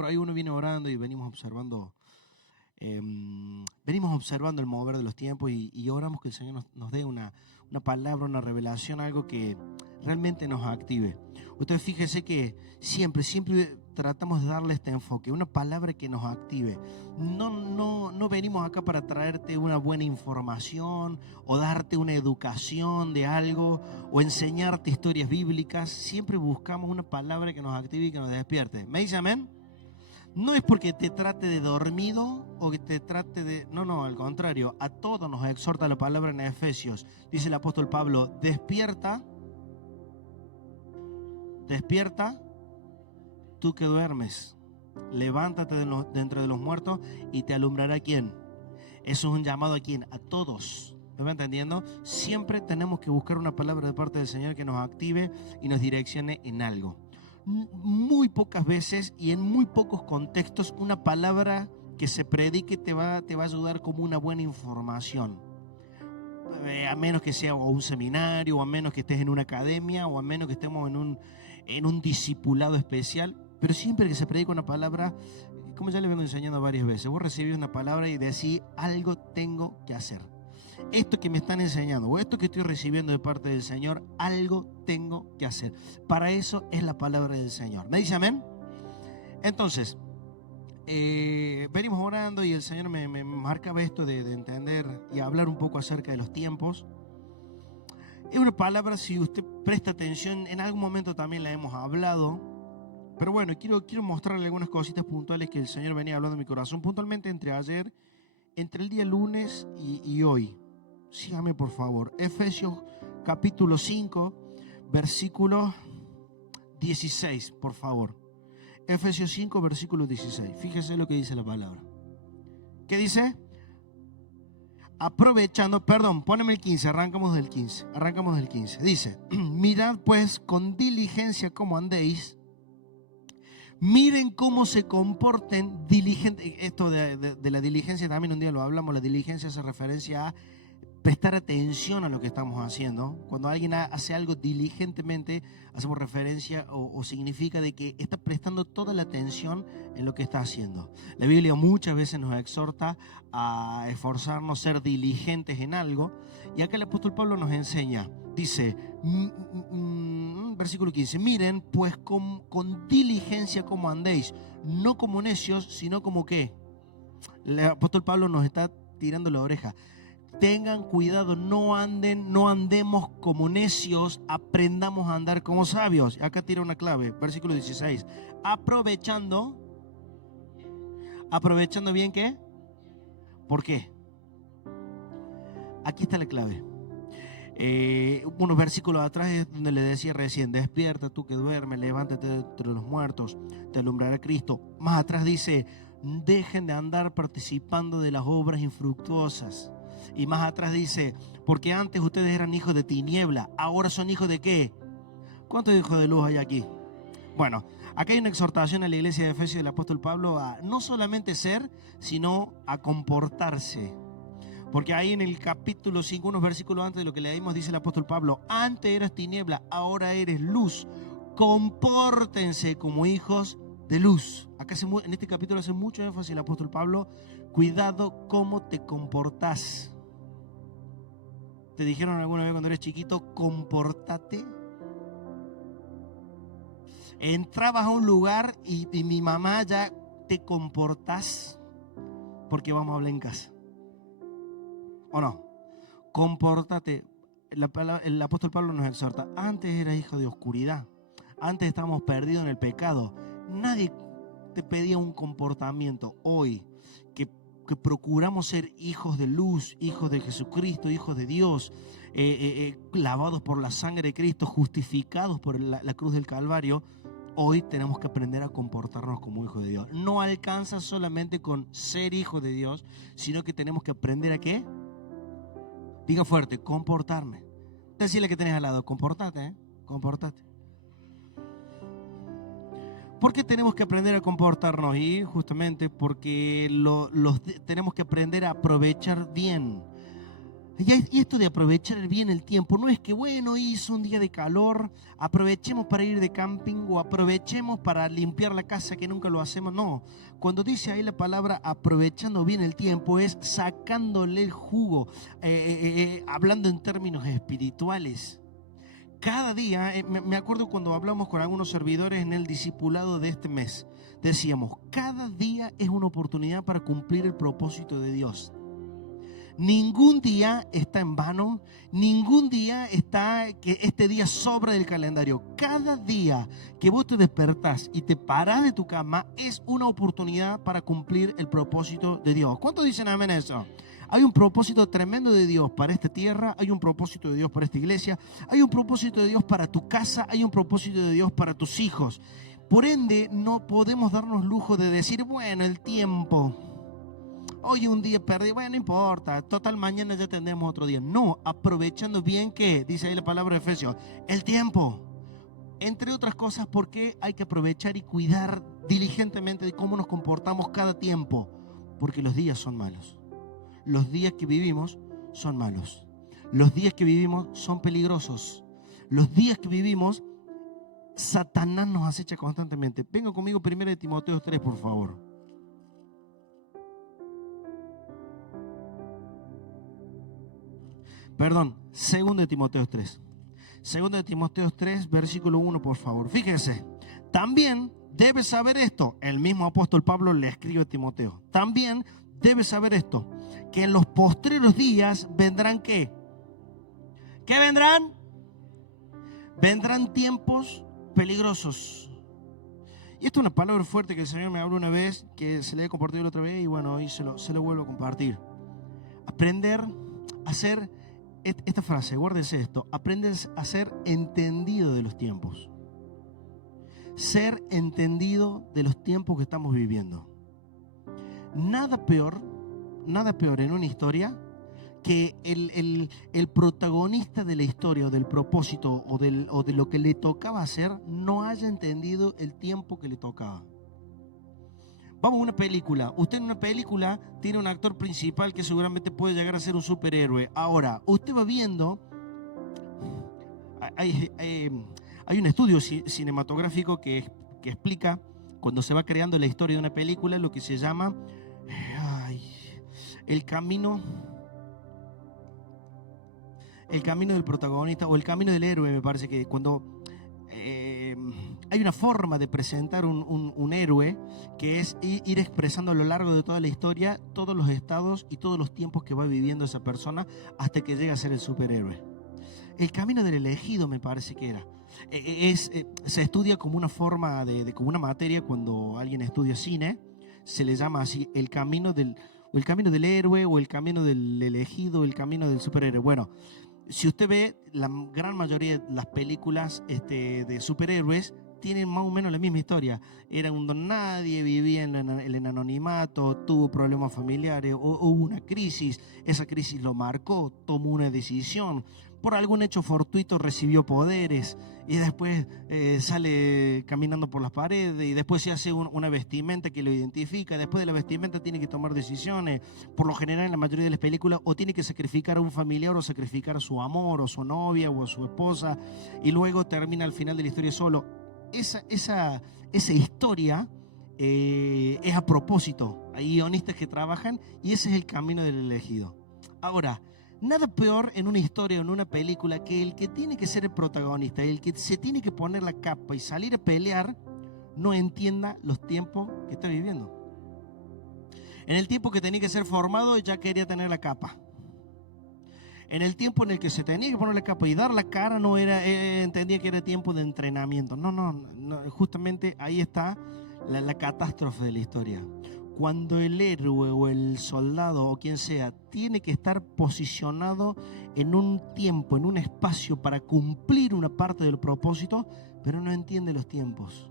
por ahí uno viene orando y venimos observando el mover de los tiempos y oramos que el Señor nos dé una palabra, una revelación, algo que realmente nos active. Usted fíjese que siempre tratamos de darle este enfoque, una palabra que nos active. No venimos acá para traerte una buena información o darte una educación de algo o enseñarte historias bíblicas. Siempre buscamos una palabra que nos active y que nos despierte. ¿Me dice amén? No es porque te trate de dormido o que te trate de... No, al contrario. A todos nos exhorta la palabra en Efesios. Dice el apóstol Pablo, despierta, tú que duermes. Levántate de entre los muertos y te alumbrará ¿quién? Eso es un llamado ¿a quién? A todos. ¿Me va entendiendo? Siempre tenemos que buscar una palabra de parte del Señor que nos active y nos direccione en algo. Muy pocas veces y en muy pocos contextos una palabra que se predique te va a ayudar como una buena información, a menos que sea un seminario, o a menos que estés en una academia, o a menos que estemos en un discipulado especial. Pero siempre que se predica una palabra, como ya le vengo enseñando varias veces, vos recibís una palabra y decís, algo tengo que hacer. Esto que me están enseñando o esto que estoy recibiendo de parte del Señor, algo tengo que hacer. Para eso es la palabra del Señor. ¿Me dice amén? Entonces, venimos orando y el Señor me marcaba esto de entender y hablar un poco acerca de los tiempos. Es una palabra, si usted presta atención, en algún momento también la hemos hablado. Pero bueno, quiero mostrarle algunas cositas puntuales que el Señor venía hablando en mi corazón, puntualmente entre el día lunes y hoy. Sígame por favor. Efesios capítulo 5, versículo 16, por favor. Efesios 5, versículo 16. Fíjese lo que dice la palabra. ¿Qué dice? Aprovechando, poneme el 15, arrancamos del 15. Dice, mirad pues con diligencia cómo andéis. Miren cómo se comporten diligentes. Esto de la diligencia también un día lo hablamos. La diligencia hace referencia a prestar atención a lo que estamos haciendo. Cuando alguien hace algo diligentemente, hacemos referencia o significa de que está prestando toda la atención en lo que está haciendo. La Biblia muchas veces nos exhorta a esforzarnos, ser diligentes en algo. Y acá el apóstol Pablo nos enseña, dice, versículo 15, miren pues con diligencia cómo andéis, no como necios, sino como ¿qué? El apóstol Pablo nos está tirando la oreja. Tengan cuidado, no andemos como necios, aprendamos a andar como sabios. Acá tira una clave, versículo 16. Aprovechando bien, ¿qué? ¿Por qué? Aquí está la clave. Unos versículos atrás es donde le decía recién, despierta tú que duermes, levántate de entre los muertos, te alumbrará Cristo. Más atrás dice, dejen de andar participando de las obras infructuosas. Y más atrás dice, porque antes ustedes eran hijos de tiniebla, ahora son hijos de ¿qué? ¿Cuántos hijos de luz hay aquí? Bueno, acá hay una exhortación a la iglesia de Efesios del apóstol Pablo a no solamente ser, sino a comportarse. Porque ahí en el capítulo 5, unos versículos antes de lo que leímos, dice el apóstol Pablo, antes eras tiniebla, ahora eres luz. Compórtense como hijos de luz. Acá en este capítulo hace mucho énfasis el apóstol Pablo, cuidado cómo te comportás. ¿Te dijeron alguna vez cuando eres chiquito, compórtate? Entrabas a un lugar y mi mamá ya, ¿te comportás? Porque vamos a hablar en casa. ¿O no? Compórtate. El apóstol Pablo nos exhorta. Antes eras hijo de oscuridad. Antes estábamos perdidos en el pecado. Nadie te pedía un comportamiento. Hoy que procuramos ser hijos de luz, hijos de Jesucristo, hijos de Dios, lavados por la sangre de Cristo, justificados por la cruz del Calvario. Hoy tenemos que aprender a comportarnos como hijos de Dios. No alcanza solamente con ser hijos de Dios, sino que tenemos que aprender a ¿qué? Diga fuerte, comportarme. Decirle que tenés al lado, comportate, comportate. ¿Por qué tenemos que aprender a comportarnos? Y justamente porque tenemos que aprender a aprovechar bien. Y esto de aprovechar bien el tiempo, no es que bueno, hizo un día de calor, aprovechemos para ir de camping o aprovechemos para limpiar la casa que nunca lo hacemos. No, cuando dice ahí la palabra aprovechando bien el tiempo es sacándole el jugo, hablando en términos espirituales. Cada día, me acuerdo cuando hablamos con algunos servidores en el discipulado de este mes, decíamos, cada día es una oportunidad para cumplir el propósito de Dios. Ningún día está en vano, ningún día está que este día sobra del calendario. Cada día que vos te despertás y te parás de tu cama es una oportunidad para cumplir el propósito de Dios. ¿Cuántos dicen amén a eso? Hay un propósito tremendo de Dios para esta tierra, hay un propósito de Dios para esta iglesia, hay un propósito de Dios para tu casa, hay un propósito de Dios para tus hijos. Por ende, no podemos darnos lujo de decir, bueno, el tiempo... Hoy un día perdí, bueno, no importa, total mañana ya tendremos otro día. No, aprovechando bien que, dice ahí la palabra de Efesios, el tiempo. Entre otras cosas, porque hay que aprovechar y cuidar diligentemente de cómo nos comportamos cada tiempo. Porque los días son malos. Los días que vivimos son malos. Los días que vivimos son peligrosos. Los días que vivimos, Satanás nos acecha constantemente. Venga conmigo 1 Timoteo 3, por favor. Perdón, 2 Timoteo 3. 2 Timoteo 3, versículo 1, por favor. Fíjense, también debes saber esto. El mismo apóstol Pablo le escribe a Timoteo. También debes saber esto, que en los postreros días vendrán ¿qué? ¿Qué vendrán? Vendrán tiempos peligrosos. Y esto es una palabra fuerte que el Señor me habló una vez, que se le he compartido otra vez y bueno, hoy se lo vuelvo a compartir. Aprender a ser... Esta frase, guárdense esto, aprendes a ser entendido de los tiempos. Ser entendido de los tiempos que estamos viviendo. Nada peor en una historia que el protagonista de la historia o del propósito o de lo que le tocaba hacer no haya entendido el tiempo que le tocaba. Vamos a una película. Usted en una película tiene un actor principal que seguramente puede llegar a ser un superhéroe. Ahora, usted va viendo... Hay un estudio cinematográfico que explica cuando se va creando la historia de una película lo que se llama el camino del protagonista o el camino del héroe. Me parece que cuando... hay una forma de presentar un héroe que es ir expresando a lo largo de toda la historia todos los estados y todos los tiempos que va viviendo esa persona hasta que llega a ser el superhéroe. El camino del elegido me parece que era. Se estudia como una forma como una materia cuando alguien estudia cine, se le llama así el camino del héroe o el camino del elegido, el camino del superhéroe. Bueno, si usted ve, la gran mayoría de las películas de superhéroes tienen más o menos la misma historia. Era un don nadie, vivía en el anonimato, tuvo problemas familiares, hubo una crisis, esa crisis lo marcó, tomó una decisión, por algún hecho fortuito recibió poderes y después sale caminando por las paredes y después se hace una vestimenta que lo identifica. Después de la vestimenta tiene que tomar decisiones. Por lo general en la mayoría de las películas o tiene que sacrificar a un familiar o sacrificar a su amor o su novia o a su esposa y luego termina al final de la historia solo. Esa historia es a propósito. Hay guionistas que trabajan y ese es el camino del elegido. Ahora, nada peor en una historia o en una película que el que tiene que ser el protagonista, el que se tiene que poner la capa y salir a pelear, no entienda los tiempos que está viviendo. En el tiempo que tenía que ser formado ya quería tener la capa. En el tiempo en el que se tenía que poner la capa y dar la cara no era, entendía que era tiempo de entrenamiento. No, justamente ahí está la catástrofe de la historia. Cuando el héroe o el soldado o quien sea tiene que estar posicionado en un tiempo, en un espacio para cumplir una parte del propósito, pero no entiende los tiempos.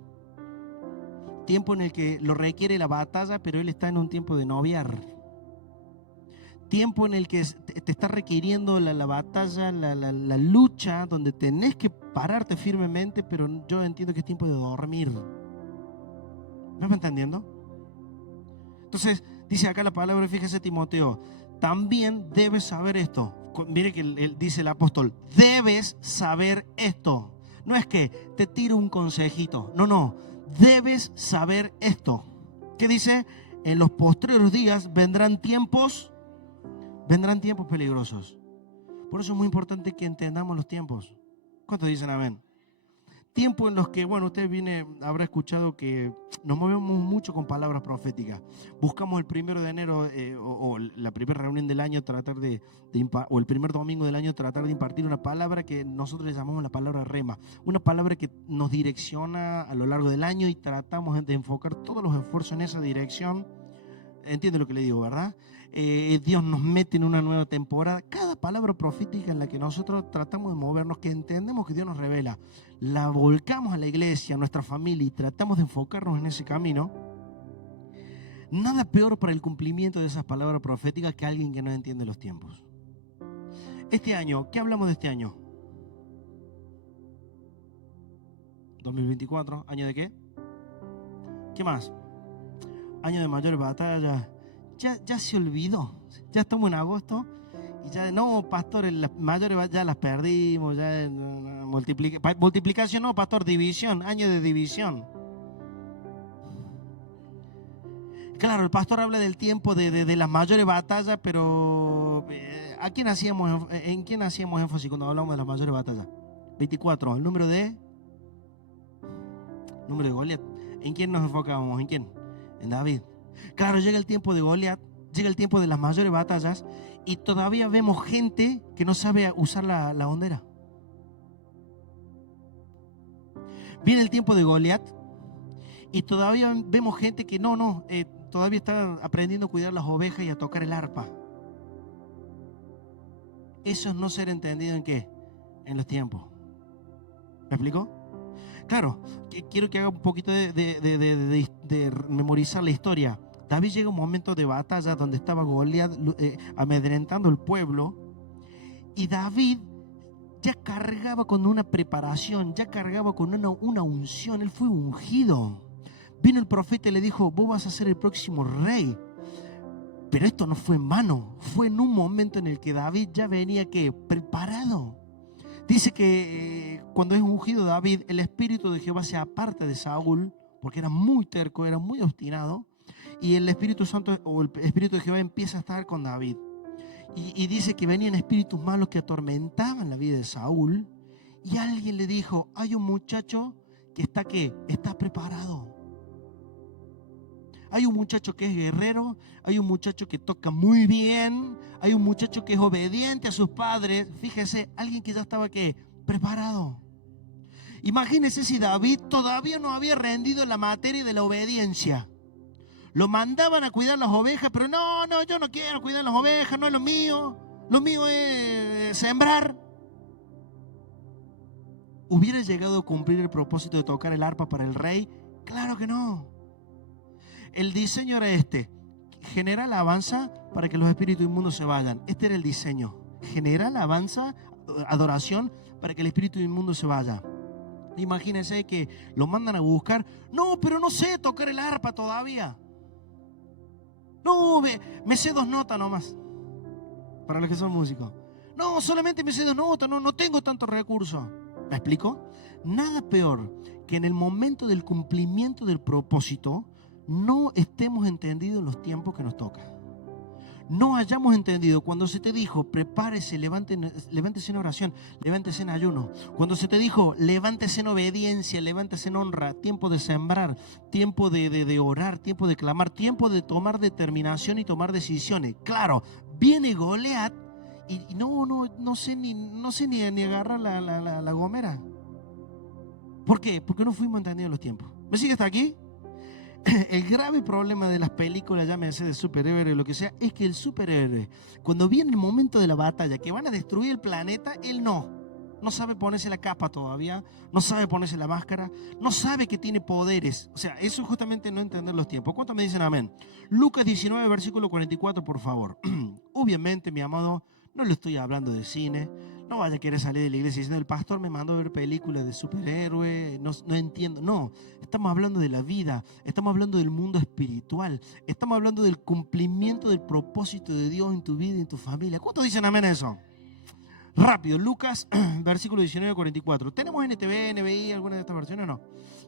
Tiempo en el que lo requiere la batalla, pero él está en un tiempo de noviar. Tiempo en el que te está requiriendo la batalla, la lucha, donde tenés que pararte firmemente, pero yo entiendo que es tiempo de dormir. ¿Me está entendiendo? Entonces, dice acá la palabra, fíjese Timoteo, también debes saber esto. Mire que dice el apóstol, debes saber esto. No es que te tiro un consejito, no, debes saber esto. ¿Qué dice? En los postreros días vendrán tiempos peligrosos. Por eso es muy importante que entendamos los tiempos. ¿Cuántos dicen amén? Tiempos en los que, bueno, usted habrá escuchado que nos movemos mucho con palabras proféticas. Buscamos el 1 de enero o la primera reunión del año o el primer domingo del año tratar de impartir una palabra que nosotros le llamamos la palabra rema. Una palabra que nos direcciona a lo largo del año y tratamos de enfocar todos los esfuerzos en esa dirección. Entiende lo que le digo, ¿verdad? Dios nos mete en una nueva temporada. Cada palabra profética en la que nosotros tratamos de movernos, que entendemos que Dios nos revela, la volcamos a la iglesia, a nuestra familia y tratamos de enfocarnos en ese camino. Nada peor para el cumplimiento de esas palabras proféticas que alguien que no entiende los tiempos. Este año, ¿qué hablamos de este año? 2024, ¿año de qué? ¿Qué más? Año de mayores batallas. Ya se olvidó. Ya estamos en agosto y ya no, pastor, las mayores ya las perdimos. Ya multiplicación, no, pastor, división, año de división. Claro, el pastor habla del tiempo de las mayores batallas, pero ¿en quién hacíamos énfasis cuando hablamos de las mayores batallas? 24, el número de Goliat. ¿En quién nos enfocábamos? ¿En quién? En David. Claro, llega el tiempo de Goliat, llega el tiempo de las mayores batallas y todavía vemos gente que no sabe usar la hondera. Viene el tiempo de Goliat y todavía vemos gente que todavía está aprendiendo a cuidar las ovejas y a tocar el arpa. Eso es no ser entendido ¿en qué? En los tiempos. ¿Me explico? Claro, quiero que haga un poquito de memorizar la historia. David llega a un momento de batalla donde estaba Goliat amedrentando el pueblo y David ya cargaba con una preparación, ya cargaba con una unción. Él fue ungido. Vino el profeta y le dijo, vos vas a ser el próximo rey. Pero esto no fue en vano, fue en un momento en el que David ya venía preparado. Dice que cuando es ungido David, el Espíritu de Jehová se aparta de Saúl, porque era muy terco, era muy obstinado, y el Espíritu Santo o el Espíritu de Jehová empieza a estar con David. Y dice que venían espíritus malos que atormentaban la vida de Saúl, y alguien le dijo, hay un muchacho que está preparado. Hay un muchacho que es guerrero, hay un muchacho que toca muy bien, hay un muchacho que es obediente a sus padres. Fíjese, alguien que ya estaba preparado. Imagínese si David todavía no había rendido en la materia de la obediencia. Lo mandaban a cuidar las ovejas, pero no, yo no quiero cuidar las ovejas, no es lo mío es sembrar. ¿Hubiera llegado a cumplir el propósito de tocar el arpa para el rey? Claro que no. El diseño era genera alabanza para que los espíritus inmundos se vayan. Este era el diseño, genera alabanza, adoración para que el espíritu inmundo se vaya. Imagínense que lo mandan a buscar, no, pero no sé tocar el arpa todavía. No, me sé 2 notas nomás, para los que son músicos. No, solamente me sé 2 notas, no tengo tantos recursos. ¿Me explico? Nada peor que en el momento del cumplimiento del propósito no estemos entendidos en los tiempos que nos toca. No hayamos entendido cuando se te dijo prepárese, levántese en oración, levántese en ayuno. Cuando se te dijo levántese en obediencia, levántese en honra, tiempo de sembrar, tiempo de orar, tiempo de clamar, tiempo de tomar determinación y tomar decisiones. Claro, viene Goliat y no sé ni agarrar la gomera. ¿Por qué? Porque no fuimos entendidos los tiempos. ¿Me sigue hasta aquí? El grave problema de las películas, llámese de superhéroes o lo que sea, es que el superhéroe, cuando viene el momento de la batalla, que van a destruir el planeta, él no sabe ponerse la capa todavía, no sabe ponerse la máscara, no sabe que tiene poderes. O sea, eso es justamente no entender los tiempos. ¿Cuántos me dicen amén? Lucas 19, versículo 44, por favor. Obviamente, mi amado, no le estoy hablando de cine. No vaya a querer salir de la iglesia diciendo el pastor me mandó a ver películas de superhéroes, no entiendo. No, estamos hablando de la vida, estamos hablando del mundo espiritual, estamos hablando del cumplimiento del propósito de Dios en tu vida y en tu familia. ¿Cuántos dicen amén a eso? Rápido, Lucas, versículo 19-44. ¿Tenemos NTV, NBI, alguna de estas versiones o no?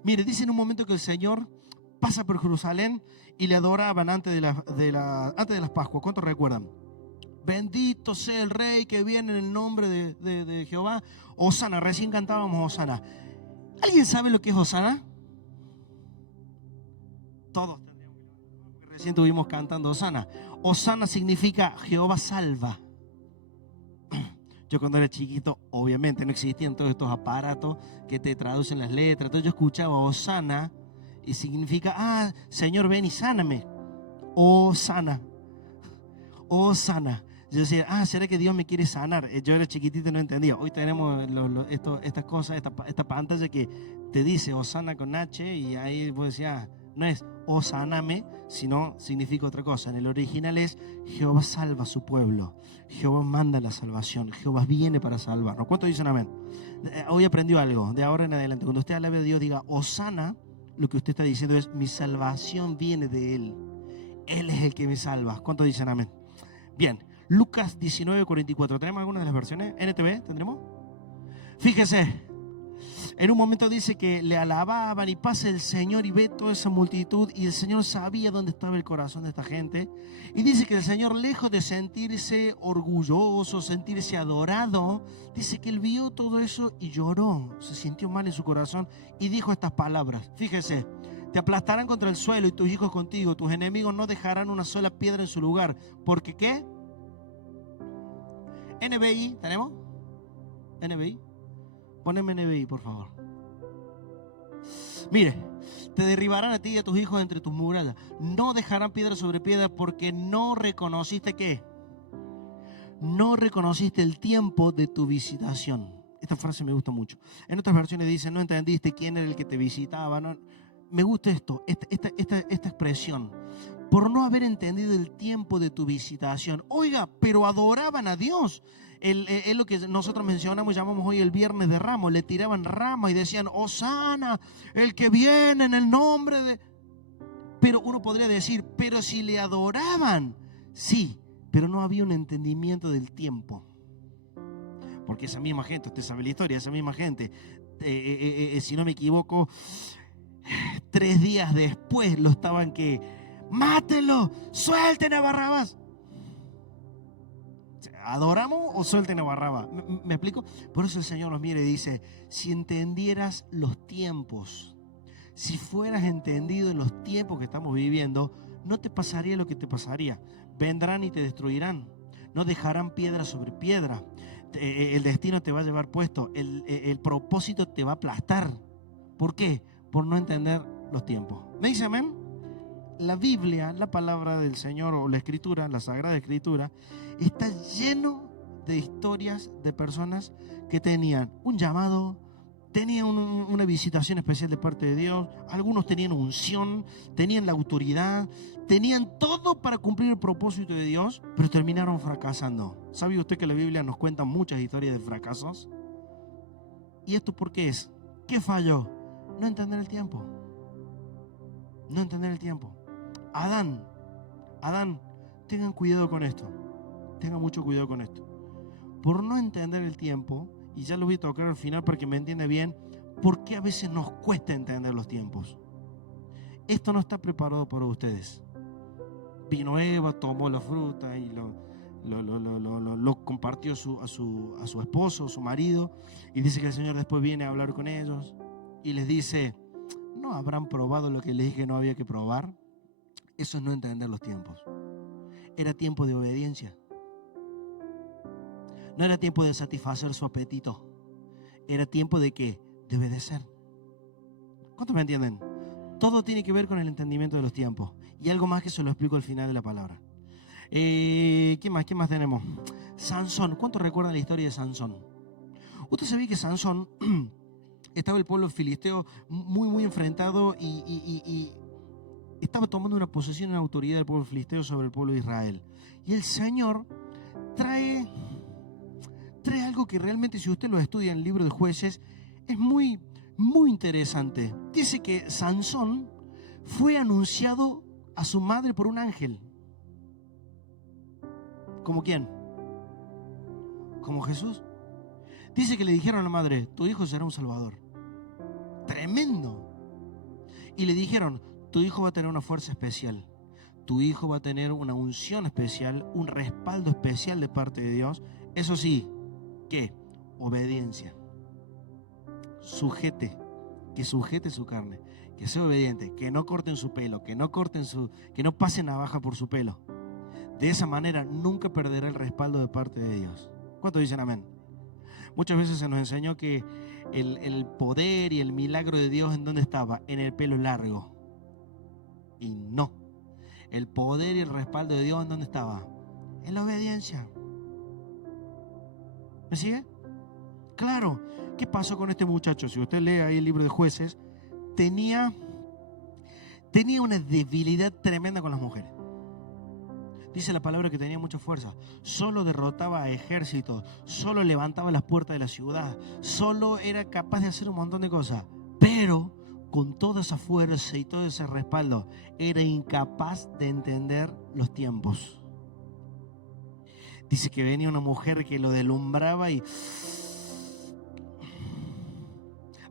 Mire, dice en un momento que el Señor pasa por Jerusalén y le adoraban antes de las Pascuas. ¿Cuántos recuerdan? Bendito sea el Rey que viene en el nombre de Jehová. Hosana, recién cantábamos Hosana. ¿Alguien sabe lo que es Hosana? Todos tendríamos que levantar, porque recién estuvimos cantando Hosana. Hosana significa Jehová salva. Yo cuando era chiquito, obviamente no existían todos estos aparatos que te traducen las letras. Entonces yo escuchaba Hosana y significa, Señor, ven y sáname. Hosana. Hosana. Yo decía, ¿será que Dios me quiere sanar? Yo era chiquitito y no entendía. Hoy tenemos estas cosas, esta pantalla que te dice Hosana con H y ahí vos decías, no es Hosáname, sino significa otra cosa. En el original es Jehová salva a su pueblo. Jehová manda la salvación. Jehová viene para salvarnos. ¿Cuántos dicen amén? Hoy aprendió algo. De ahora en adelante, cuando usted alabe a Dios, diga Hosana, lo que usted está diciendo es mi salvación viene de Él. Él es el que me salva. ¿Cuántos dicen amén? Bien, Lucas 19:44. ¿Tenemos alguna de las versiones? ¿NTV tendremos? Fíjese, en un momento dice que le alababan y pasa el Señor y ve toda esa multitud y el Señor sabía dónde estaba el corazón de esta gente. Y dice que el Señor, lejos de sentirse orgulloso, sentirse adorado, dice que Él vio todo eso y lloró, se sintió mal en su corazón y dijo estas palabras. Fíjese, te aplastarán contra el suelo y tus hijos contigo, tus enemigos no dejarán una sola piedra en su lugar. ¿Porque qué? NBI, ¿tenemos? NBI. Poneme NBI, por favor. Mire, te derribarán a ti y a tus hijos entre tus murallas. No dejarán piedra sobre piedra porque no reconociste ¿qué? No reconociste el tiempo de tu visitación. Esta frase me gusta mucho. En otras versiones dice, no entendiste quién era el que te visitaba. No. Me gusta esta expresión. Por no haber entendido el tiempo de tu visitación. Oiga, pero adoraban a Dios. Es lo que nosotros mencionamos, llamamos hoy el Viernes de Ramos. Le tiraban ramas y decían, Hosana, el que viene en el nombre de... Pero uno podría decir, pero si le adoraban, sí, pero no había un entendimiento del tiempo. Porque esa misma gente, usted sabe la historia, esa misma gente, si no me equivoco, 3 días después lo estaban que, mátenlo, suelten a Barrabás. ¿Adoramos o suelten a Barrabás? ¿Me explico? Por eso el Señor nos mira y dice, si entendieras los tiempos, si fueras entendido en los tiempos que estamos viviendo, no te pasaría lo que te pasaría. Vendrán y te destruirán. No dejarán piedra sobre piedra. El destino te va a llevar puesto. El propósito te va a aplastar. ¿Por qué? Por no entender los tiempos. ¿Me dice amén? La Biblia, la palabra del Señor o la Escritura, la Sagrada Escritura, está lleno de historias de personas que tenían un llamado, tenían una visitación especial de parte de Dios, algunos tenían unción, tenían la autoridad, tenían todo para cumplir el propósito de Dios, pero terminaron fracasando. ¿Sabe usted que la Biblia nos cuenta muchas historias de fracasos? ¿Y esto por qué es? ¿Qué falló? No entender el tiempo. No entender el tiempo. Adán, tengan cuidado con esto. Tengan mucho cuidado con esto. Por no entender el tiempo, y ya lo voy a tocar al final para que me entienda bien, ¿por qué a veces nos cuesta entender los tiempos? Esto no está preparado para ustedes. Vino Eva, tomó la fruta y lo compartió a su esposo, a su marido, y dice que el Señor después viene a hablar con ellos y les dice, ¿no habrán probado lo que les dije que no había que probar? Eso es no entender los tiempos. Era tiempo de obediencia. No era tiempo de satisfacer su apetito. Era tiempo de ¿qué? De obedecer. ¿Cuántos me entienden? Todo tiene que ver con el entendimiento de los tiempos. Y algo más que se lo explico al final de la palabra. ¿Qué más tenemos? Sansón. ¿Cuántos recuerdan la historia de Sansón? Usted sabía que Sansón estaba el pueblo filisteo muy enfrentado y estaba tomando una posesión en autoridad del pueblo filisteo sobre el pueblo de Israel. Y el Señor trae algo que realmente, si usted lo estudia en el libro de Jueces, es muy interesante. Dice que Sansón fue anunciado a su madre por un ángel. ¿Como quién? Como Jesús. Dice que le dijeron a la madre, tu hijo será un salvador. Tremendo. Y le dijeron, tu hijo va a tener una fuerza especial. Tu hijo va a tener una unción especial, un respaldo especial de parte de Dios. Eso sí, ¿qué? Obediencia. Que sujete su carne, que sea obediente, que no corten su pelo, que no pasen navaja por su pelo. De esa manera nunca perderá el respaldo de parte de Dios. ¿Cuántos dicen amén? Muchas veces se nos enseñó que el poder y el milagro de Dios, ¿en dónde estaba? En el pelo largo. Y no. El poder y el respaldo de Dios, ¿en dónde estaba? En la obediencia. ¿Me sigue? Claro. ¿Qué pasó con este muchacho? Si usted lee ahí el libro de Jueces, tenía una debilidad tremenda con las mujeres. Dice la palabra que tenía mucha fuerza. Solo derrotaba a ejércitos, solo levantaba las puertas de la ciudad, solo era capaz de hacer un montón de cosas. Pero con toda esa fuerza y todo ese respaldo, era incapaz de entender los tiempos. Dice que venía una mujer que lo deslumbraba y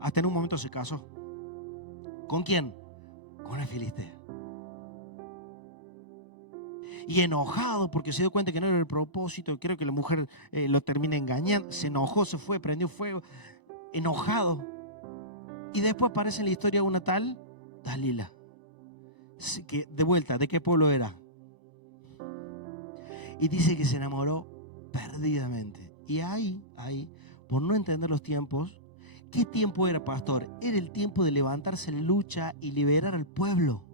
hasta en un momento se casó. ¿Con quién? Con una filistea. Y enojado porque se dio cuenta que no era el propósito, creo que la mujer lo termina engañando, se enojó, se fue, prendió fuego, enojado. Y después aparece en la historia una tal Dalila, que de vuelta, ¿de qué pueblo era? Y dice que se enamoró perdidamente. Y ahí, por no entender los tiempos, ¿qué tiempo era, pastor? Era el tiempo de levantarse en lucha y liberar al pueblo.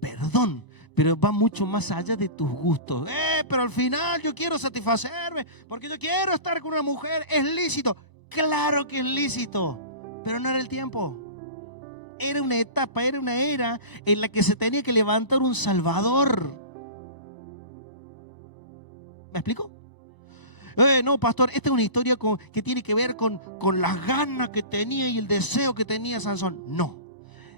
Perdón, pero va mucho más allá de tus gustos. Pero al final yo quiero satisfacerme, porque yo quiero estar con una mujer. ¿Es lícito? Claro que es lícito, pero no era el tiempo. Era una etapa, era una era en la que se tenía que levantar un salvador. ¿Me explico? No, pastor, esta es una historia que tiene que ver con las ganas que tenía y el deseo que tenía Sansón. No.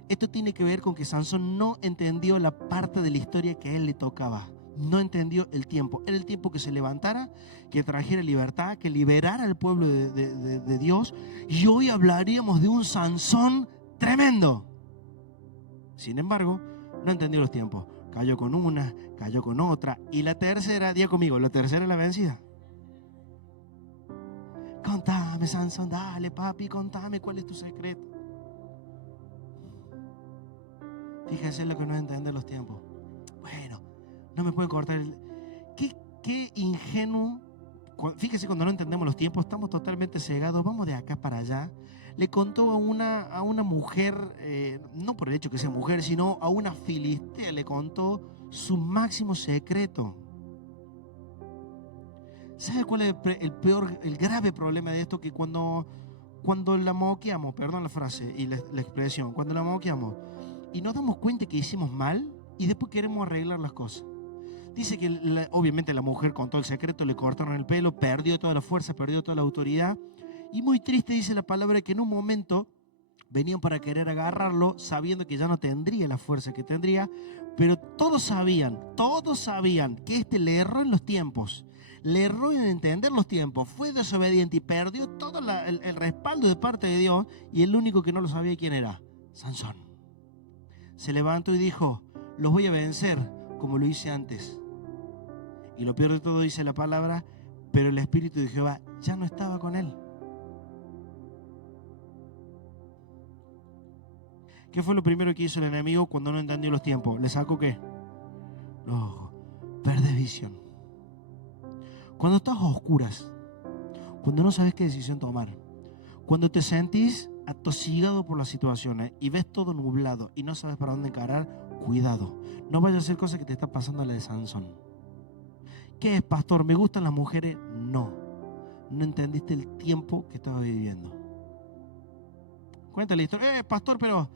Esto tiene que ver con que Sansón no entendió la parte de la historia que a él le tocaba. No entendió el tiempo. Era el tiempo que se levantara, que trajera libertad, que liberara al pueblo de Dios. Y hoy hablaríamos de un Sansón tremendo. Sin embargo, no entendió los tiempos. Cayó con una, cayó con otra. Y la tercera, diga conmigo, la tercera es la vencida. Contame, Sansón, dale, papi, contame cuál es tu secreto. Fíjense lo que no entiende los tiempos. Bueno, no me pueden cortar el... Qué ingenuo. Fíjese, cuando no entendemos los tiempos, estamos totalmente cegados. Vamos de acá para allá. Le contó a una mujer, no por el hecho que sea mujer, sino a una filistea, le contó su máximo secreto. ¿Sabe cuál es el grave problema de esto? Que cuando la moqueamos, perdón la frase y la expresión, cuando la moqueamos y nos damos cuenta que hicimos mal y después queremos arreglar las cosas. Dice que obviamente la mujer contó el secreto, le cortaron el pelo, perdió toda la fuerza, perdió toda la autoridad. Y muy triste dice la palabra que en un momento venían para querer agarrarlo, sabiendo que ya no tendría la fuerza que tendría, pero todos sabían que le erró en los tiempos, le erró en entender los tiempos, fue desobediente y perdió todo el respaldo de parte de Dios, y el único que no lo sabía quién era, Sansón. Se levantó y dijo, los voy a vencer como lo hice antes. Y lo peor de todo, dice la palabra, pero el Espíritu de Jehová ya no estaba con él. ¿Qué fue lo primero que hizo el enemigo cuando no entendió los tiempos? ¿Le sacó qué? Los ojos. Perdés visión. Cuando estás a oscuras, cuando no sabes qué decisión tomar, cuando te sentís atosigado por las situaciones y ves todo nublado y no sabes para dónde encarar, cuidado. No vaya a hacer cosas que te está pasando a la de Sansón. ¿Qué es, pastor? ¿Me gustan las mujeres? No. No entendiste el tiempo que estaba viviendo. Cuenta la historia. Pastor, pero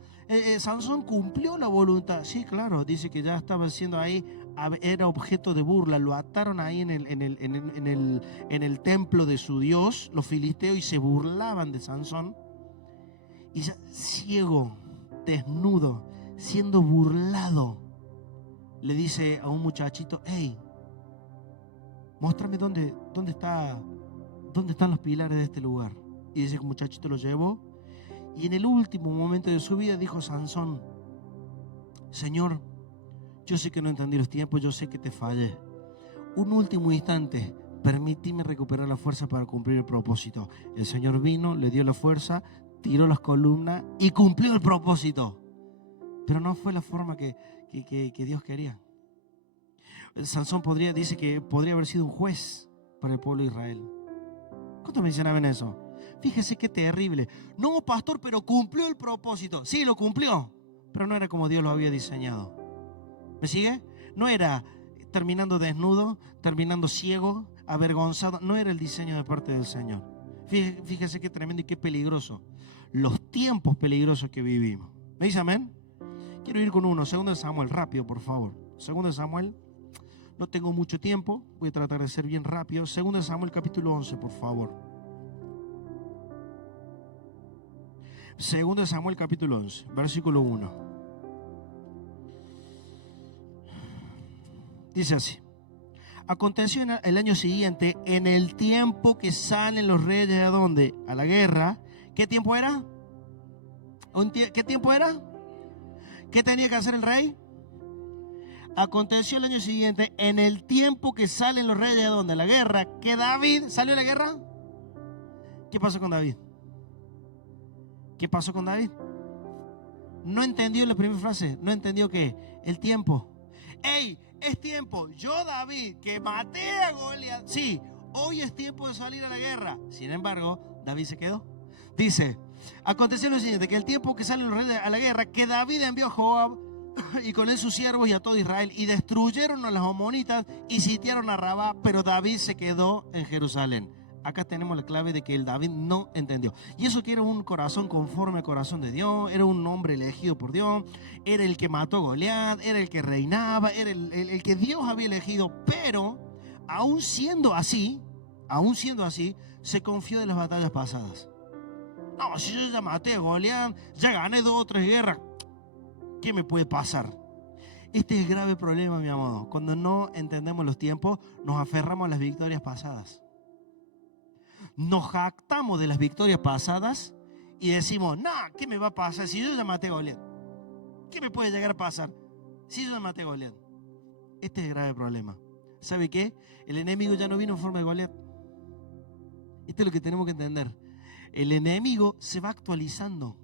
Sansón cumplió la voluntad. Sí, claro, dice que ya estaba siendo ahí, era objeto de burla. Lo ataron ahí en el templo de su Dios, los filisteos, y se burlaban de Sansón. Y ya ciego, desnudo, siendo burlado, le dice a un muchachito, hey, muéstrame dónde ¿dónde están los pilares de este lugar? Y dice que el muchachito lo llevó. Y en el último momento de su vida dijo Sansón: Señor, yo sé que no entendí los tiempos, yo sé que te fallé. Un último instante, permíteme recuperar la fuerza para cumplir el propósito. El Señor vino, le dio la fuerza, tiró las columnas y cumplió el propósito. Pero no fue la forma que Dios quería. Sansón dice que podría haber sido un juez para el pueblo de Israel. ¿Cuántos mencionaban eso? Fíjese qué terrible. No, pastor, pero cumplió el propósito. Sí, lo cumplió, pero no era como Dios lo había diseñado. ¿Me sigue? No era terminando desnudo, terminando ciego, avergonzado. No era el diseño de parte del Señor. Fíjese qué tremendo y qué peligroso. Los tiempos peligrosos que vivimos. ¿Me dice amén? Quiero ir con uno. 2 Samuel, rápido, por favor. 2 Samuel. No tengo mucho tiempo, voy a tratar de ser bien rápido. 2 Samuel capítulo 11, por favor. 2 Samuel capítulo 11, versículo 1. Dice así: aconteció en el año siguiente, en el tiempo que salen los reyes ¿de dónde? A la guerra. ¿Qué tiempo era? ¿Qué tiempo era? ¿Qué tenía que hacer el rey? Aconteció el año siguiente, en el tiempo que salen los reyes ¿de dónde? A la guerra, que David salió a la guerra. ¿Qué pasó con David? ¿Qué pasó con David? No entendió la primera frase. No entendió qué. El tiempo. ¡Ey! Es tiempo. Yo, David, que maté a Goliat. Sí, hoy es tiempo de salir a la guerra. Sin embargo, David se quedó. Dice: aconteció lo siguiente, que el tiempo que salen los reyes a la guerra, que David envió a Joab y con él sus siervos y a todo Israel, y destruyeron a los amonitas y sitiaron a Rabá, pero David se quedó en Jerusalén. Acá tenemos la clave de que el David no entendió. Y eso que era un corazón conforme al corazón de Dios, era un hombre elegido por Dios, era el que mató a Goliat, era el que reinaba, era el que Dios había elegido, pero aún siendo así, se confió de las batallas pasadas. No, si yo ya maté a Goliat, ya gané 2 o 3 guerras, ¿qué me puede pasar? Este es el grave problema, mi amado. Cuando no entendemos los tiempos, nos aferramos a las victorias pasadas. Nos jactamos de las victorias pasadas y decimos: no, ¿qué me va a pasar si yo ya maté a Goliat? ¿Qué me puede llegar a pasar si yo ya maté a Goliat? Este es el grave problema. ¿Sabe qué? El enemigo ya no vino en forma de Goliat. Esto es lo que tenemos que entender. El enemigo se va actualizando.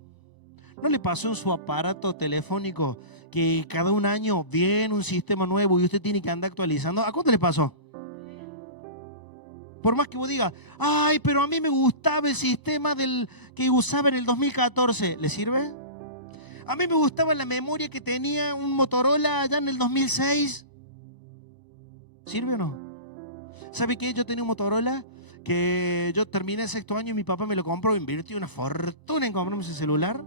¿No le pasó en su aparato telefónico que cada un año viene un sistema nuevo y usted tiene que andar actualizando? ¿A cuánto le pasó? Por más que vos digas: ay, pero a mí me gustaba el sistema que usaba en el 2014. ¿Le sirve? A mí me gustaba la memoria que tenía un Motorola allá en el 2006. ¿Sirve o no? ¿Sabe qué? Yo tenía un Motorola que yo terminé el 6º año y mi papá me lo compró. Invirtió una fortuna en comprarme ese celular.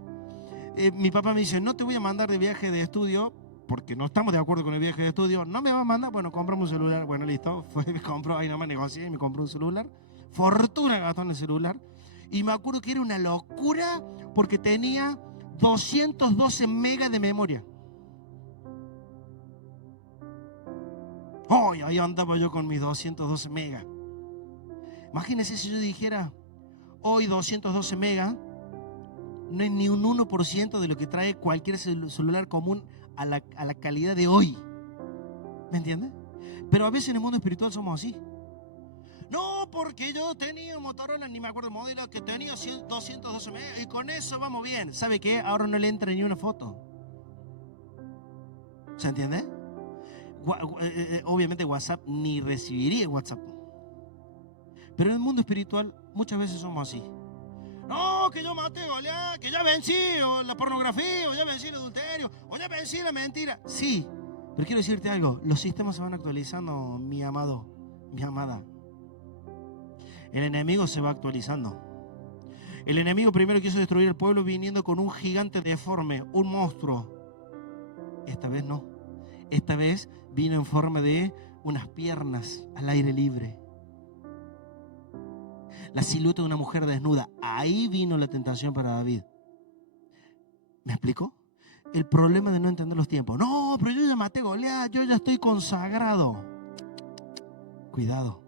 Mi papá me dice: no te voy a mandar de viaje de estudio porque no estamos de acuerdo con el viaje de estudio. No me va a mandar. Bueno, compramos un celular. Bueno, listo. Me compró, ahí nomás negocié y me compró un celular. Fortuna gastó en el celular. Y me acuerdo que era una locura porque tenía 212 megas de memoria. Oh, ahí andaba yo con mis 212 megas. Imagínense si yo dijera: hoy 212 megas no es ni un 1% de lo que trae cualquier celular común a la calidad de hoy. ¿Me entiendes? Pero a veces en el mundo espiritual somos así. No, porque yo tenía un Motorola, ni me acuerdo el modelo, que tenía 212 megas y con eso vamos bien. ¿Sabe qué? Ahora no le entra ni una foto. ¿Se entiende? Obviamente WhatsApp ni recibiría WhatsApp. Pero en el mundo espiritual muchas veces somos así. No, que yo maté a Goliat, que ya vencí la pornografía, o ya vencí el adulterio, o ya vencí la mentira. Sí, pero quiero decirte algo: los sistemas se van actualizando, mi amado, mi amada. El enemigo se va actualizando. El enemigo primero quiso destruir el pueblo viniendo con un gigante deforme, un monstruo. Esta vez no. Esta vez vino en forma de unas piernas al aire libre. La silueta de una mujer desnuda. Ahí vino la tentación para David. ¿Me explico? El problema de no entender los tiempos. No, pero yo ya maté a Goliat, yo ya estoy consagrado. Cuidado.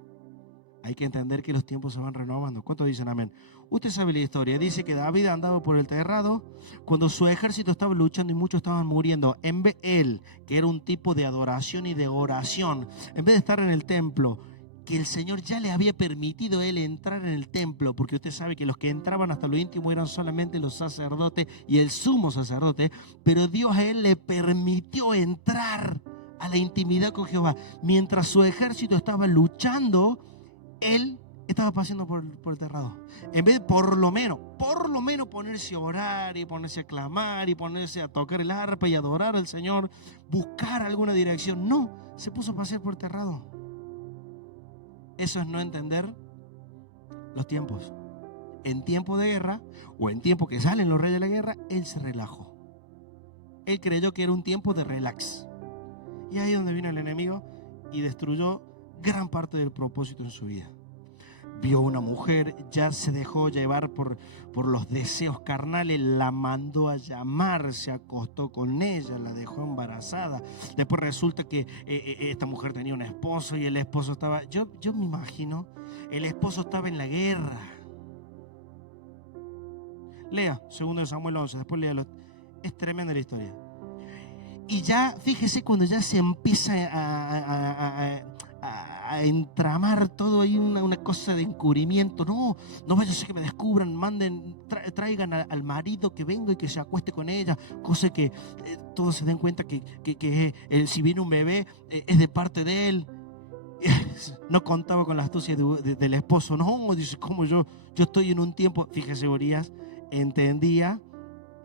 Hay que entender que los tiempos se van renovando. ¿Cuántos dicen amén? Usted sabe la historia. Dice que David andaba por el terrado cuando su ejército estaba luchando y muchos estaban muriendo. En vez él, que era un tipo de adoración y de oración, en vez de estar en el templo, que el Señor ya le había permitido a él entrar en el templo, porque usted sabe que los que entraban hasta lo íntimo eran solamente los sacerdotes y el sumo sacerdote, pero Dios a él le permitió entrar a la intimidad con Jehová. Mientras su ejército estaba luchando, él estaba paseando por el terrado. En vez de por lo menos ponerse a orar y ponerse a clamar y ponerse a tocar el arpa y adorar al Señor, buscar alguna dirección, no, se puso a pasear por el terrado. Eso es no entender los tiempos. En tiempo de guerra o en tiempo que salen los reyes de la guerra, él se relajó. Él creyó que era un tiempo de relax. Y ahí es donde vino el enemigo y destruyó gran parte del propósito en su vida. Vio una mujer, ya se dejó llevar por los deseos carnales, la mandó a llamar, se acostó con ella, la dejó embarazada. Después resulta que esta mujer tenía un esposo y el esposo estaba, yo me imagino, el esposo estaba en la guerra. Lea 2 Samuel 11, después léalo. Es tremenda la historia. Y ya, fíjese, cuando ya se empieza a entramar todo ahí una cosa de encubrimiento. No vaya a ser que me descubran, traigan al marido que venga y que se acueste con ella, cosa que todos se den cuenta que si viene un bebé es de parte de él. No contaba con la astucia del esposo. No, dice, como yo estoy en un tiempo, fíjese, Urias entendía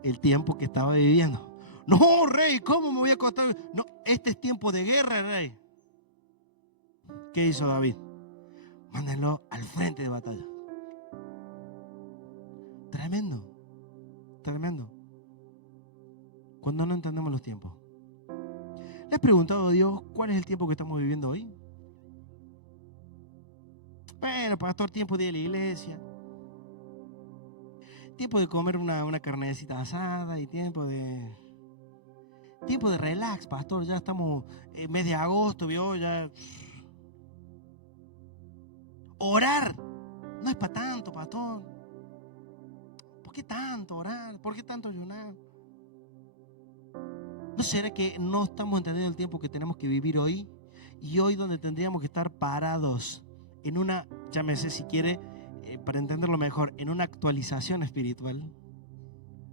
el tiempo que estaba viviendo. No, rey, ¿cómo me voy a acostar? No, este es tiempo de guerra, rey. ¿Qué hizo David? Mándenlo al frente de batalla. Tremendo, tremendo. Cuando no entendemos los tiempos. ¿Le has preguntado a Dios cuál es el tiempo que estamos viviendo hoy? Bueno, pastor, tiempo de ir a la iglesia. Tiempo de comer una carnecita asada y tiempo de relax, pastor. Ya estamos en mes de agosto, ¿vio? Ya. Orar no es para tanto, pastor. ¿Por qué tanto orar? ¿Por qué tanto ayunar? ¿No será que no estamos entendiendo el tiempo que tenemos que vivir hoy? Y hoy donde tendríamos que estar parados en una, llámese si quiere, para entenderlo mejor, en una actualización espiritual.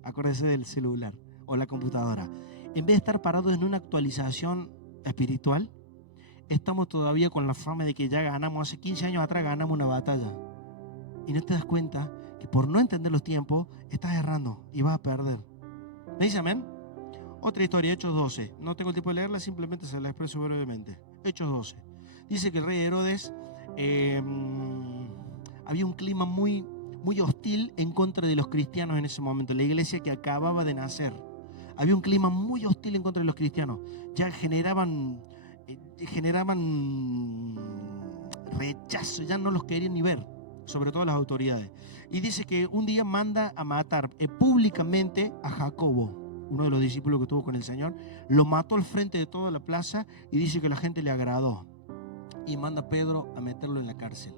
Acuérdese del celular o la computadora. En vez de estar parados en una actualización espiritual, estamos todavía con la fama de que ya ganamos, hace 15 años atrás ganamos una batalla. Y no te das cuenta que por no entender los tiempos, estás errando y vas a perder. ¿Me dice amén? Otra historia, Hechos 12. No tengo el tiempo de leerla, simplemente se la expreso brevemente. Hechos 12. Dice que el rey Herodes, había un clima muy, muy hostil en contra de los cristianos en ese momento. La iglesia que acababa de nacer. Había un clima muy hostil en contra de los cristianos. Ya generaban rechazo, ya no los querían ni ver, sobre todo las autoridades. Y dice que un día manda a matar públicamente a Jacobo, uno de los discípulos que estuvo con el Señor. Lo mató al frente de toda la plaza y dice que la gente le agradó. Y manda a Pedro a meterlo en la cárcel.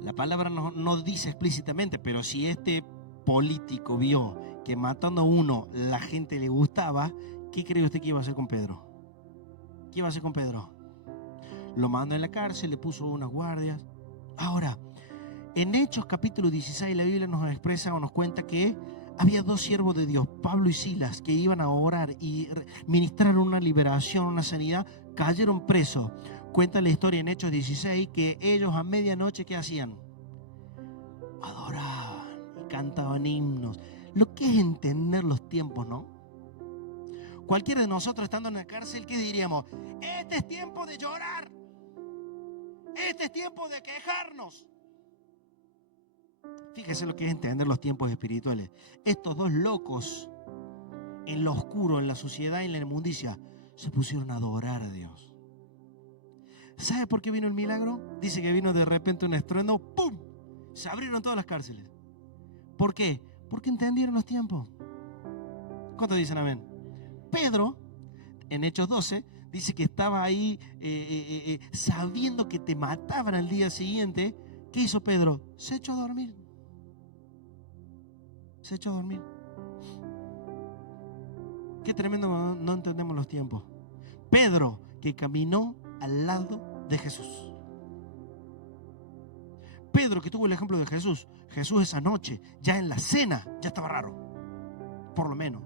La palabra no dice explícitamente, pero si este político vio que matando a uno la gente le gustaba, ¿qué cree usted que iba a hacer con Pedro? ¿Qué iba a hacer con Pedro? Lo mandó en la cárcel, le puso unas guardias. Ahora, en Hechos capítulo 16, la Biblia nos expresa o nos cuenta que había dos siervos de Dios, Pablo y Silas, que iban a orar y ministrar una liberación, una sanidad. Cayeron presos. Cuenta la historia en Hechos 16 que ellos a medianoche, ¿qué hacían? Adoraban y cantaban himnos. Lo que es entender los tiempos, ¿no? Cualquiera de nosotros estando en la cárcel, ¿qué diríamos? Este es tiempo de llorar. Este es tiempo de quejarnos. Fíjese lo que es entender los tiempos espirituales. Estos dos locos en lo oscuro, en la suciedad y en la inmundicia, se pusieron a adorar a Dios. ¿Sabe por qué vino el milagro? Dice que vino de repente un estruendo, ¡pum! Se abrieron todas las cárceles. ¿Por qué? Porque entendieron los tiempos. ¿Cuántos dicen amén? Pedro, en Hechos 12, dice que estaba ahí sabiendo que te mataban al día siguiente. ¿Qué hizo Pedro? Se echó a dormir. Se echó a dormir. Qué tremendo, no entendemos los tiempos. Pedro, que caminó al lado de Jesús. Pedro, que tuvo el ejemplo de Jesús. Jesús esa noche, ya en la cena, ya estaba raro. Por lo menos.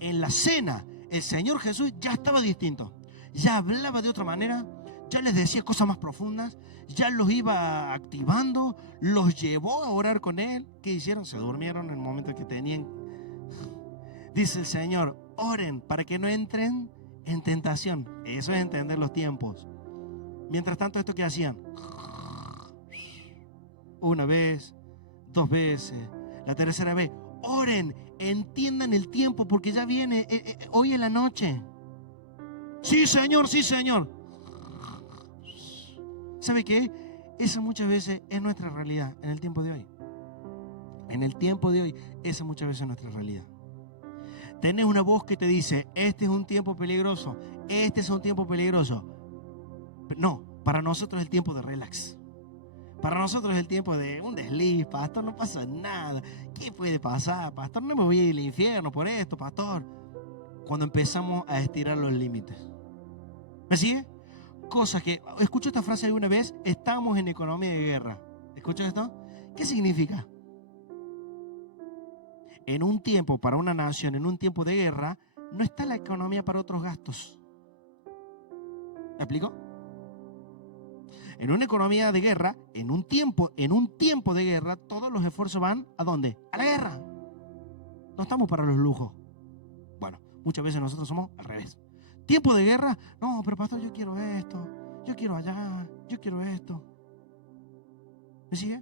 En la cena, el Señor Jesús ya estaba distinto. Ya hablaba de otra manera. Ya les decía cosas más profundas. Ya los iba activando. Los llevó a orar con Él. ¿Qué hicieron? Se durmieron en el momento que tenían. Dice el Señor, oren para que no entren en tentación. Eso es entender los tiempos. Mientras tanto, ¿esto qué hacían? Una vez, 2 veces, la tercera vez. Oren, entiendan el tiempo porque ya viene, hoy en la noche. Sí, Señor, sí, Señor. ¿Sabe qué? Esa muchas veces es nuestra realidad en el tiempo de hoy. En el tiempo de hoy, esa muchas veces es nuestra realidad. Tenés una voz que te dice, este es un tiempo peligroso, este es un tiempo peligroso. No, para nosotros es el tiempo de relax. Para nosotros es el tiempo de un desliz, pastor, no pasa nada. ¿Qué puede pasar, pastor? No me voy al infierno por esto, pastor. Cuando empezamos a estirar los límites. ¿Me sigue? Cosas que, escucho esta frase alguna vez, estamos en economía de guerra. ¿Escuchas esto? ¿Qué significa? En un tiempo, para una nación, en un tiempo de guerra, no está la economía para otros gastos. ¿Me explico? En una economía de guerra, en un tiempo de guerra, todos los esfuerzos van ¿a dónde? A la guerra. No estamos para los lujos. Bueno, muchas veces nosotros somos al revés. Tiempo de guerra, no, pero pastor, yo quiero esto, yo quiero allá, yo quiero esto. ¿Me sigue?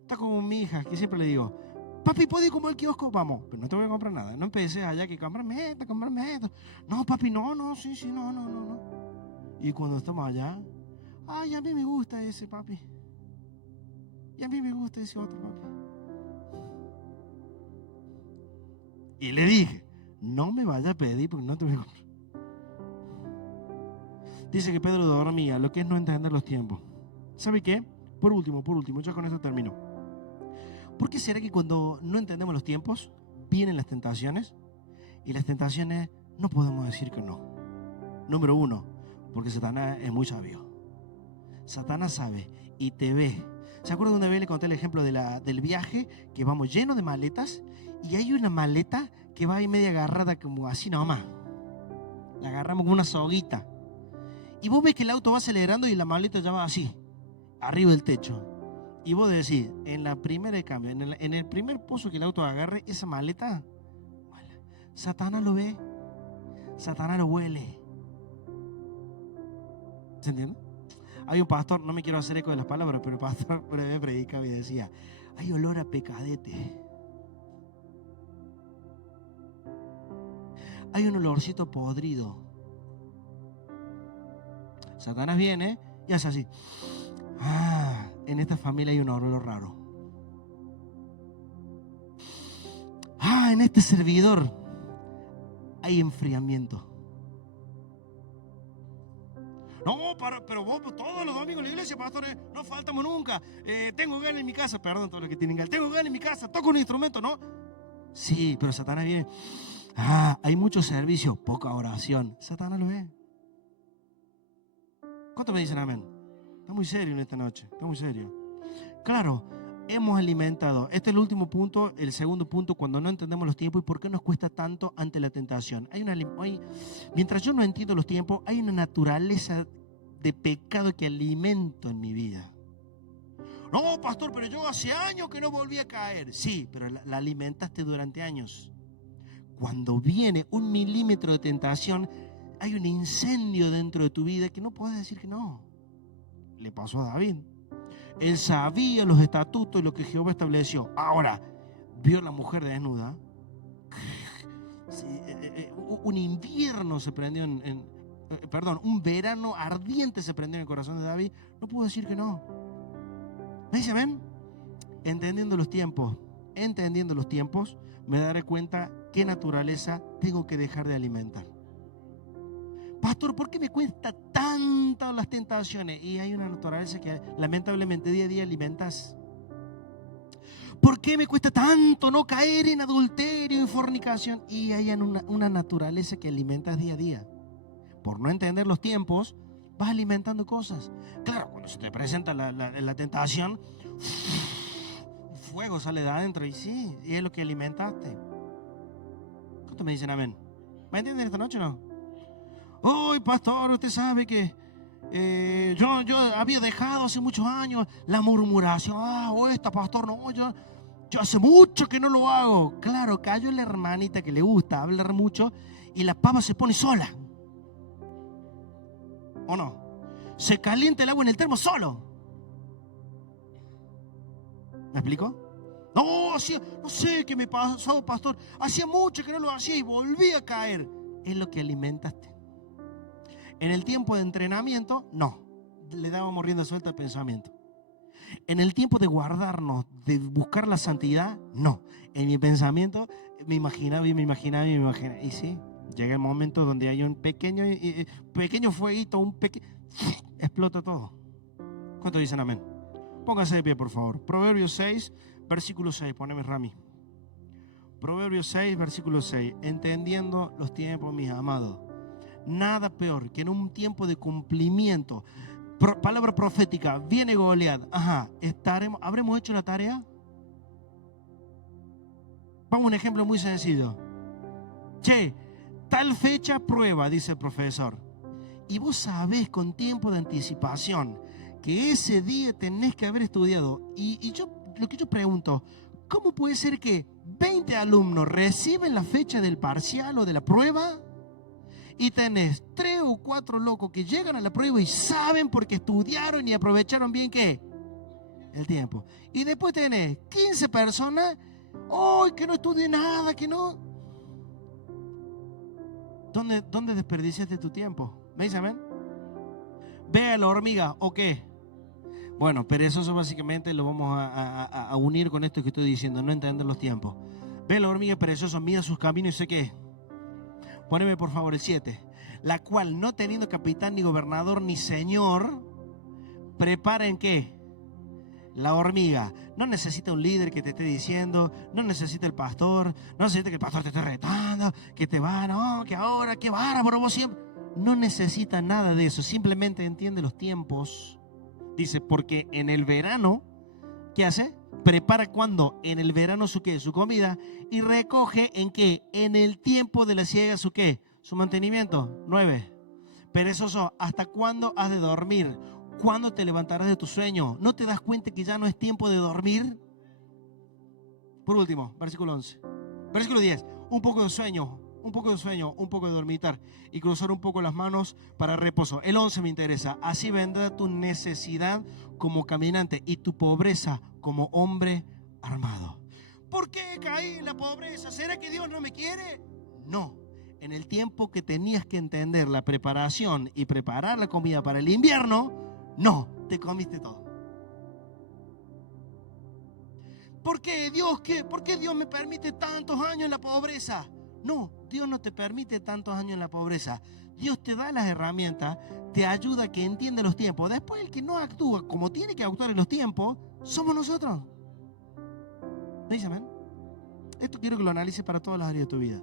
Está como mi hija, que siempre le digo, papi, ¿puedo ir como al kiosco? Vamos, pero no te voy a comprar nada. No empecé allá que comprarme esto. No, papi, no, sí, no. Y cuando estamos allá, ay, a mí me gusta ese, papi. Y a mí me gusta ese otro, papi. Y le dije, no me vaya a pedir porque no te voy a comprar. Dice que Pedro dormía, lo que es no entender los tiempos. ¿Sabe qué? Por último, ya con esto termino. ¿Por qué será que cuando no entendemos los tiempos, vienen las tentaciones? Y las tentaciones no podemos decir que no. Número 1, porque Satanás es muy sabio. Satanás sabe y te ve. ¿Se acuerdan una vez le conté el ejemplo del viaje? Que vamos lleno de maletas y hay una maleta que va ahí media agarrada como así nomás. La agarramos con una soguita. Y vos ves que el auto va acelerando y la maleta ya va así, arriba del techo. Y vos decís, en la primera de cambio, en el primer pozo que el auto agarre, esa maleta, Satanás lo ve, Satanás lo huele. ¿Se entiende? Hay un pastor, no me quiero hacer eco de las palabras, pero el pastor me predicaba y decía, hay olor a pecadete. Hay un olorcito podrido. Satanás viene y hace así. En esta familia hay un olor raro. En este servidor hay enfriamiento. No, pero vos todos los domingos en la iglesia, pastores, no faltamos nunca. Tengo ganas en mi casa, perdón todos los que tienen ganas. Tengo ganas en mi casa, toco un instrumento, ¿no? Sí, pero Satanás viene. Hay mucho servicio, poca oración. Satanás lo ve. ¿Cuántos me dicen amén? Está muy serio en esta noche, está muy serio. Claro, hemos alimentado. Este es el último punto, el segundo punto, cuando no entendemos los tiempos y por qué nos cuesta tanto ante la tentación. Mientras yo no entiendo los tiempos, hay una naturaleza de pecado que alimento en mi vida. No, pastor, pero yo hace años que no volví a caer. Sí, pero la alimentaste durante años. Cuando viene 1 milímetro de tentación, hay un incendio dentro de tu vida que no puedes decir que no. Le pasó a David. Él sabía los estatutos y lo que Jehová estableció. Ahora, vio a la mujer desnuda. Un invierno se prendió un verano ardiente se prendió en el corazón de David. No pudo decir que no. ¿Me dice amén? Entendiendo los tiempos, me daré cuenta qué naturaleza tengo que dejar de alimentar. pastor, ¿por qué me cuesta tanto las tentaciones? Y hay una naturaleza que lamentablemente día a día alimentas. ¿Por qué me cuesta tanto no caer en adulterio y fornicación? Y hay una naturaleza que alimentas día a día. Por no entender los tiempos, vas alimentando cosas. Claro, cuando se te presenta la tentación, fuego sale de adentro y sí, y es lo que alimentaste. ¿Cuántos me dicen amén? ¿Me entienden esta noche o no? Uy, pastor, usted sabe que yo había dejado hace muchos años la murmuración. Pastor, no, yo hace mucho que no lo hago. Claro, cayó la hermanita que le gusta hablar mucho y la pava se pone sola. ¿O no? Se calienta el agua en el termo solo. ¿Me explico? No sé qué me pasó, pastor. Hacía mucho que no lo hacía y volví a caer. Es lo que alimentaste. En el tiempo de entrenamiento, no. Le dábamos rienda suelta al pensamiento. En el tiempo de guardarnos, de buscar la santidad, no. En mi pensamiento me imaginaba. Y sí, llega el momento donde hay un pequeño fueguito, explota todo. ¿Cuántos dicen amén? Póngase de pie, por favor. Proverbios 6, versículo 6. Poneme, Rami. Proverbios 6, versículo 6. Entendiendo los tiempos, mis amados. Nada peor que en un tiempo de cumplimiento. Palabra profética. Viene Goliat. ¿Habremos hecho la tarea? Vamos a un ejemplo muy sencillo. Tal fecha prueba, dice el profesor. Y vos sabés con tiempo de anticipación que ese día tenés que haber estudiado. Lo que yo pregunto, ¿cómo puede ser que 20 alumnos reciben la fecha del parcial o de la prueba y tenés 3 o 4 locos que llegan a la prueba y saben porque estudiaron y aprovecharon bien ¿qué? El tiempo? Y después tenés 15 personas que no estudié nada, que no. ¿Dónde desperdiciaste tu tiempo? ¿Me dice amén? Ve a la hormiga, ¿o qué? Bueno, perezoso básicamente lo vamos a unir con esto que estoy diciendo, no entender los tiempos. Ve a la hormiga perezoso, mira sus caminos y sé qué. Poneme por favor el 7. La cual, no teniendo capitán, ni gobernador, ni señor, prepara ¿en qué? La hormiga. No necesita un líder que te esté diciendo, no necesita el pastor, no necesita que el pastor te esté retando, que te va, no, que ahora, que bárbaro, vos siempre. No necesita nada de eso, simplemente entiende los tiempos. Dice, porque en el verano, ¿qué hace? Prepara cuando en el verano su comida y recoge en qué, en el tiempo de la siega su mantenimiento. 9. Perezoso, ¿hasta cuándo has de dormir? ¿Cuándo te levantarás de tu sueño? ¿No te das cuenta que ya no es tiempo de dormir? Por último, versículo 11. Versículo 10. Un poco de sueño, un poco de dormitar y cruzar un poco las manos para reposo. El 11 me interesa. Así vendrá tu necesidad como caminante y tu pobreza como hombre armado. ¿Por qué caí en la pobreza? ¿Será que Dios no me quiere? No. En el tiempo que tenías que entender la preparación y preparar la comida para el invierno, no, te comiste todo. ¿Por qué Dios me permite tantos años en la pobreza? No, Dios no te permite tantos años en la pobreza. Dios te da las herramientas, te ayuda a que entienda los tiempos. Después el que no actúa como tiene que actuar en los tiempos, somos nosotros. ¿Me dice amén? Esto quiero que lo analices para todas las áreas de tu vida.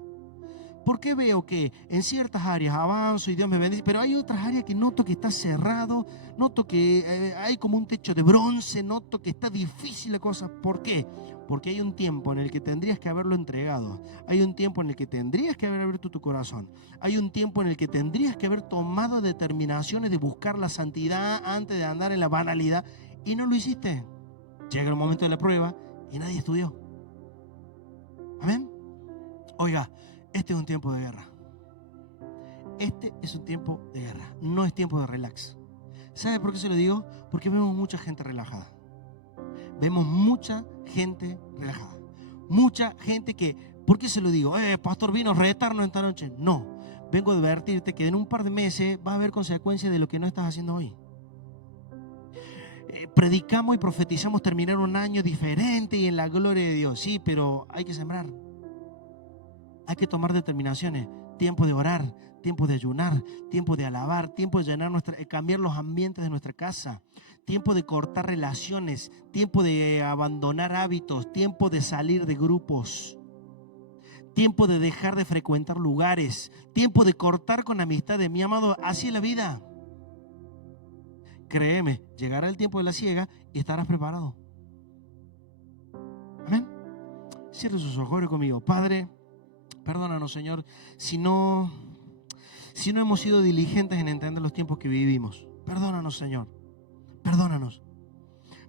¿Por qué veo que en ciertas áreas avanzo y Dios me bendice, pero hay otras áreas que noto que está cerrado, noto que hay como un techo de bronce, noto que está difícil la cosa? ¿Por qué? Porque hay un tiempo en el que tendrías que haberlo entregado. Hay un tiempo en el que tendrías que haber abierto tu corazón. Hay un tiempo en el que tendrías que haber tomado determinaciones de buscar la santidad antes de andar en la banalidad y no lo hiciste. Llega el momento de la prueba y nadie estudió. ¿Amén? Oiga, este es un tiempo de guerra. Este es un tiempo de guerra. No es tiempo de relax. ¿Sabe por qué se lo digo? Porque vemos mucha gente relajada. Vemos mucha gente relajada. Mucha gente que... ¿Por qué se lo digo? Pastor, vino a retarnos esta noche. No. Vengo a advertirte que en un par de meses va a haber consecuencias de lo que no estás haciendo hoy. Predicamos y profetizamos terminar un año diferente y en la gloria de Dios. Sí, pero hay que sembrar. Hay que tomar determinaciones, tiempo de orar, tiempo de ayunar, tiempo de alabar, tiempo de cambiar los ambientes de nuestra casa, tiempo de cortar relaciones, tiempo de abandonar hábitos, tiempo de salir de grupos, tiempo de dejar de frecuentar lugares, tiempo de cortar con amistades. Mi amado, así es la vida. Créeme, llegará el tiempo de la siega y estarás preparado. Amén. Cierre sus ojos, ore conmigo. Padre, perdónanos, Señor, si no hemos sido diligentes en entender los tiempos que vivimos. Perdónanos, Señor. Perdónanos.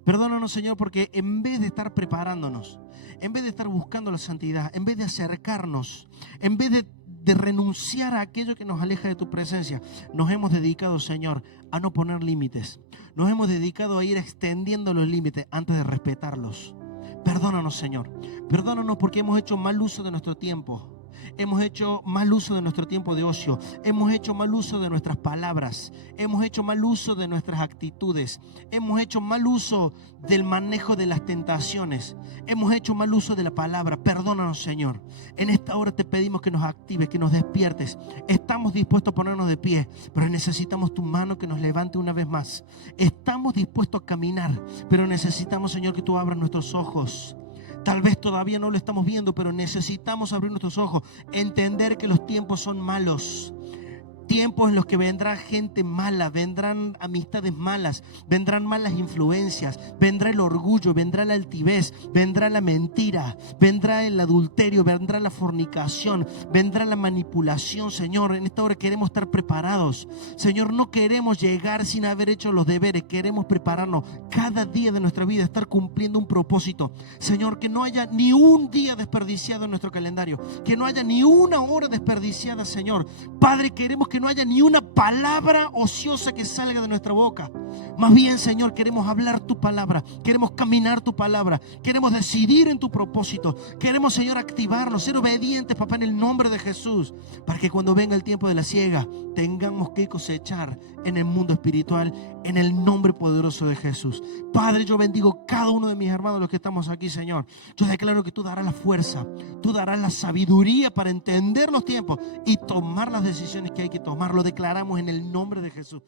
Perdónanos, Señor, porque en vez de estar preparándonos, en vez de estar buscando la santidad, en vez de acercarnos, en vez de renunciar a aquello que nos aleja de tu presencia, nos hemos dedicado, Señor, a no poner límites. Nos hemos dedicado a ir extendiendo los límites antes de respetarlos. Perdónanos, Señor. Perdónanos porque hemos hecho mal uso de nuestro tiempo. Hemos hecho mal uso de nuestro tiempo de ocio. Hemos hecho mal uso de nuestras palabras. Hemos hecho mal uso de nuestras actitudes. Hemos hecho mal uso del manejo de las tentaciones. Hemos hecho mal uso de la palabra. Perdónanos, Señor. En esta hora te pedimos que nos actives, que nos despiertes. Estamos dispuestos a ponernos de pie, pero necesitamos tu mano que nos levante una vez más. Estamos dispuestos a caminar, pero necesitamos, Señor, que tú abras nuestros ojos. Tal vez todavía no lo estamos viendo, pero necesitamos abrir nuestros ojos, entender que los tiempos son malos. Tiempos en los que vendrá gente mala, vendrán amistades malas, vendrán malas influencias, vendrá el orgullo, vendrá la altivez, vendrá la mentira, vendrá el adulterio, vendrá la fornicación, vendrá la manipulación. Señor, en esta hora queremos estar preparados. Señor, no queremos llegar sin haber hecho los deberes, queremos prepararnos cada día de nuestra vida, estar cumpliendo un propósito. Señor, que no haya ni un día desperdiciado en nuestro calendario, que no haya ni una hora desperdiciada, Señor. Padre, queremos que no haya ni una palabra ociosa que salga de nuestra boca. Más bien, Señor, queremos hablar tu palabra, queremos caminar tu palabra, queremos decidir en tu propósito, queremos, Señor, activarnos, ser obedientes, papá, en el nombre de Jesús, para que cuando venga el tiempo de la siega tengamos que cosechar en el mundo espiritual, en el nombre poderoso de Jesús. Padre, yo bendigo cada uno de mis hermanos, los que estamos aquí, Señor. Yo declaro que tú darás la fuerza, tú darás la sabiduría para entender los tiempos y tomar las decisiones que hay que tomar. Lo declaramos en el nombre de Jesús.